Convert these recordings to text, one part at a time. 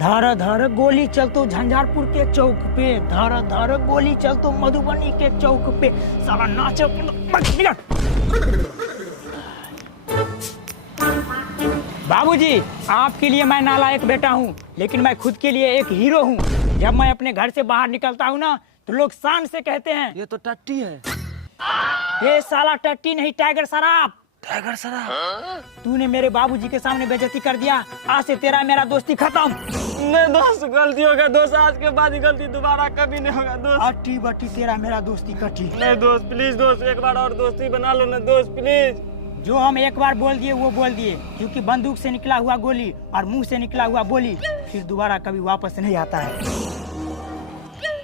धारा धारा गोली चलतो झंझारपुर के चौक पे, धारा धारा गोली चलतो मधुबनी के चौक पे, साला नाचो बाबूजी, आपके लिए मैं नालायक बेटा हूँ, लेकिन मैं खुद के लिए एक हीरो हूँ। जब मैं अपने घर से बाहर निकलता हूँ ना, तो लोग शान से कहते हैं ये तो टट्टी है। ये साला टट्टी नहीं, टाइगर शराफ। टाइगर शराफ? तूने मेरे बाबूजी के सामने बेइज्जती कर दिया, आज से तेरा मेरा दोस्ती खत्म। नहीं दोस्त, गलती हो गया दोस्त, आज के बाद गलती दोबारा कभी नहीं होगा दोस्त। अट्टी बट्टी तेरा मेरा दोस्ती कटी। नहीं दोस्त प्लीज दोस्त, एक बार और दोस्ती बना लो ना दोस्त प्लीज। जो हम एक बार बोल दिए वो बोल दिए, क्योंकि बंदूक से निकला हुआ गोली और मुंह से निकला हुआ बोली फिर दोबारा कभी वापस नहीं आता है।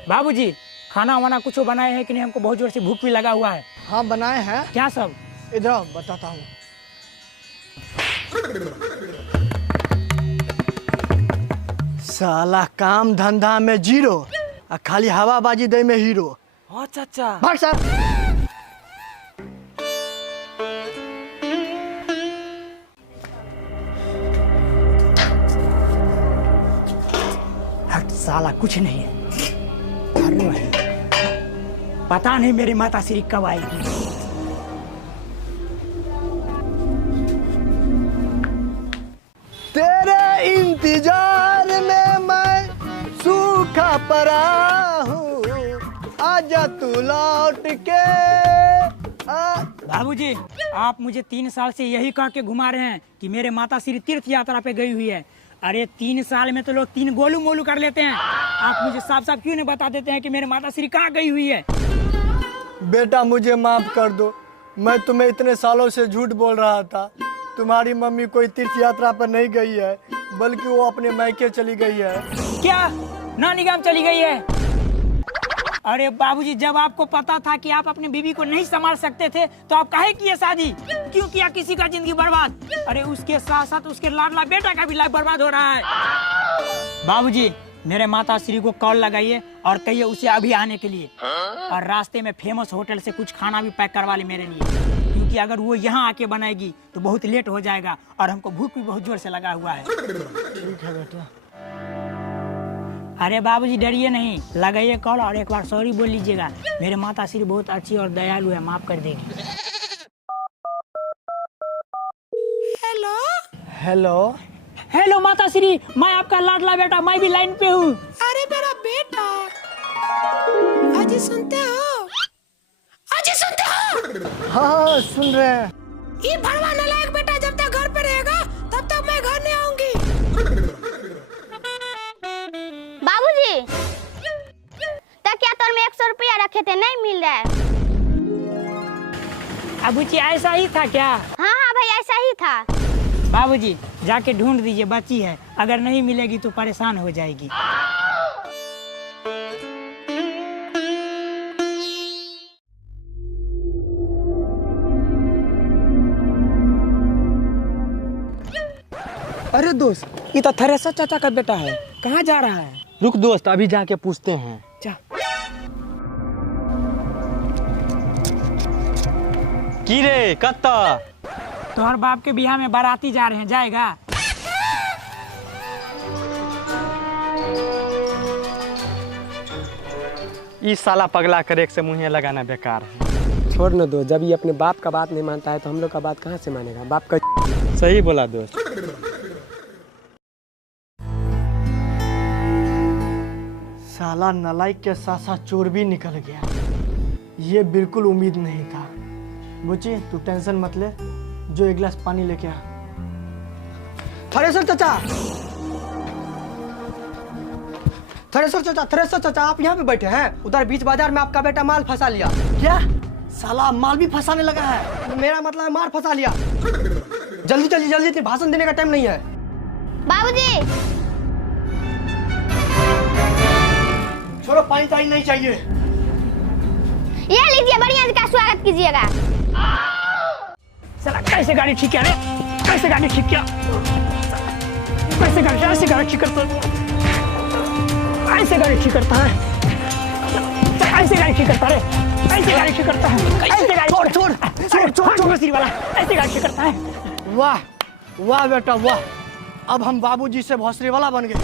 बाबूजी, खाना वाना कुछ बनाए हैं कि नहीं? हमको बहुत जोर से भूख भी लगा हुआ है। हाँ बनाए हैं। क्या सब? इधर बताता हूँ। साला काम धंधा में जीरो और खाली हवाबाजी दे में हीरो। हाँ चाचा। भाग साहब। हट साला, कुछ नहीं है। पता नहीं मेरी माता श्री कब आएगी। तेरे इंतजार में मैं सूखा पड़ा हूँ, आजा तू लौट के। बाबूजी, आप मुझे 3 साल से यही कह के घुमा रहे हैं कि मेरे माता श्री तीर्थ यात्रा पे गई हुई है। अरे 3 साल में तो लोग 3 गोलू मोलू कर लेते हैं। आप मुझे साफ साफ क्यों नहीं बता देते हैं कि मेरे माता श्री कहाँ गई हुई है? बेटा मुझे माफ कर दो, मैं तुम्हें इतने सालों से झूठ बोल रहा था। तुम्हारी मम्मी कोई तीर्थ यात्रा पर नहीं गई है, बल्कि वो अपने मायके चली गई है। क्या नानी गांव चली गई है? अरे बाबूजी, जब आपको पता था कि आप अपनी बीवी को नहीं संभाल सकते थे तो आप काहे किए शादी? क्यों किया किसी का जिंदगी बर्बाद? अरे उसके साथ साथ उसके लाडला बेटा का भी लाइफ बर्बाद हो रहा है। बाबूजी, मेरे माता श्री को कॉल लगाइए और कहिए उसे अभी आने के लिए, और रास्ते में फेमस होटल से कुछ खाना भी पैक करवा ले मेरे लिए, क्योंकि अगर वो यहाँ आके बनाएगी तो बहुत लेट हो जाएगा और हमको भूख भी बहुत जोर से लगा हुआ है। ठीक है बेटा। अरे बाबूजी, डरिए नहीं, लगाइए कॉल और एक बार सॉरी बोल लीजिएगा। मेरे माता श्री बहुत अच्छी और दयालु है, माफ कर देगी। Hello hello. हेलो माता श्री, मैं आपका लाडला बेटा, मैं भी लाइन पे हूँ। अरे मेरा बेटा, अजी सुनते हो? अजी सुनते हो? हाँ सुन रहे हैं। ये भड़वा नालायक बेटा जब तक घर पे रहेगा तब तक मैं घर नहीं आऊंगी। बाबूजी, तकिया तोर में 100 रुपया रखे थे, नहीं मिल रहा है। अबूजी, ऐसा ही था क्या? हाँ हाँ भाई, ऐसा ही था। बाबूजी, जाके ढूंढ दीजिए, बची है, अगर नहीं मिलेगी तो परेशान हो जाएगी। अरे दोस्त, ये तो थ्रेसर चाचा का बेटा है, कहाँ जा रहा है? रुक दोस्त, अभी जाके पूछते हैं। जा। की रे कत्ता? तोहर बाप के बियाह में बाराती जा रहे हैं, जाएगा? इस साला पगला कर एक से मुँह लगाना बेकार है। छोड़ न दो, जब ये अपने बाप का बात नहीं मानता है तो हम लोग का बात कहाँ से मानेगा? बाप का सही बोला दोस्त। साला नालायक के साथ साथ चोर भी निकल गया, ये बिल्कुल उम्मीद नहीं था। बुच्ची, तू टेंशन मत ले, जो एक गिलास पानी लेके आ। थ्रेसर चाचा, थ्रेसर चाचा, थ्रेसर चाचा, आप यहाँ पे बैठे हैं? उधर बीच बाजार में आपका बेटा माल फंसा लिया। क्या? साला माल भी फंसाने लगा है? मेरा मतलब है माल फंसा लिया। जल्दी जल्दी जल्दी, भाषण देने का टाइम नहीं है। बाबूजी, छोड़ो, पानी तानी नहीं चाहिए। ये लीजिए, बढ़िया का स्वागत कीजिएगा। साला कैसे गाड़ी ठीक किया रे? कैसे गाड़ी ठीक किया? कैसे गाड़ी ठीक करता है? ऐसे गाड़ी ठीक करता है? ऐसे गाड़ी ठीक करता है? ऐसे गाड़ी ठीक करता है? ऐसे गाड़ी छोड़ छोड़ छोड़ छोड़ छोड़, मसीह वाला ऐसे गाड़ी ठीक करता है? वाह वाह बेटा वाह, अब हम बाबूजी से भोसरी वाला बन गए।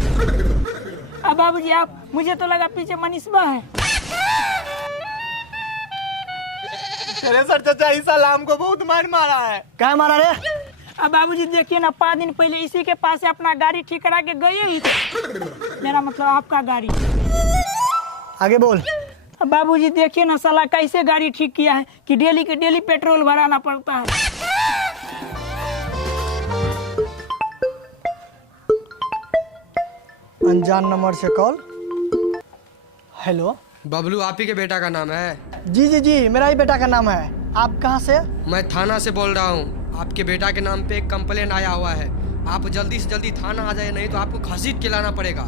अब बाबूजी आप, मुझे तो लगा पीछे मनीषबा है। थ्रेसर चाचा इस साल हमको बहुत मार मारा है। क्या मारा रे? अब बाबूजी देखिए ना, 5 दिन पहले इसी के पास से अपना गाड़ी ठीक करा के गए ही थे। मेरा मतलब आपका गाड़ी। आगे बोल। अब बाबूजी देखिए ना, साला कैसे गाड़ी ठीक किया है कि डेली के डेली पेट्रोल भराना पड़ता है। अनजान नंबर से कॉल। हेलो। बबलू आप ही के बेटा का नाम है? जी जी जी, मेरा ही बेटा का नाम है। आप कहाँ से? मैं थाना से बोल रहा हूँ। आपके बेटा के नाम पे एक कंप्लेन आया हुआ है। आप जल्दी से जल्दी थाना आ जाए, नहीं तो आपको घसीट के लाना पड़ेगा।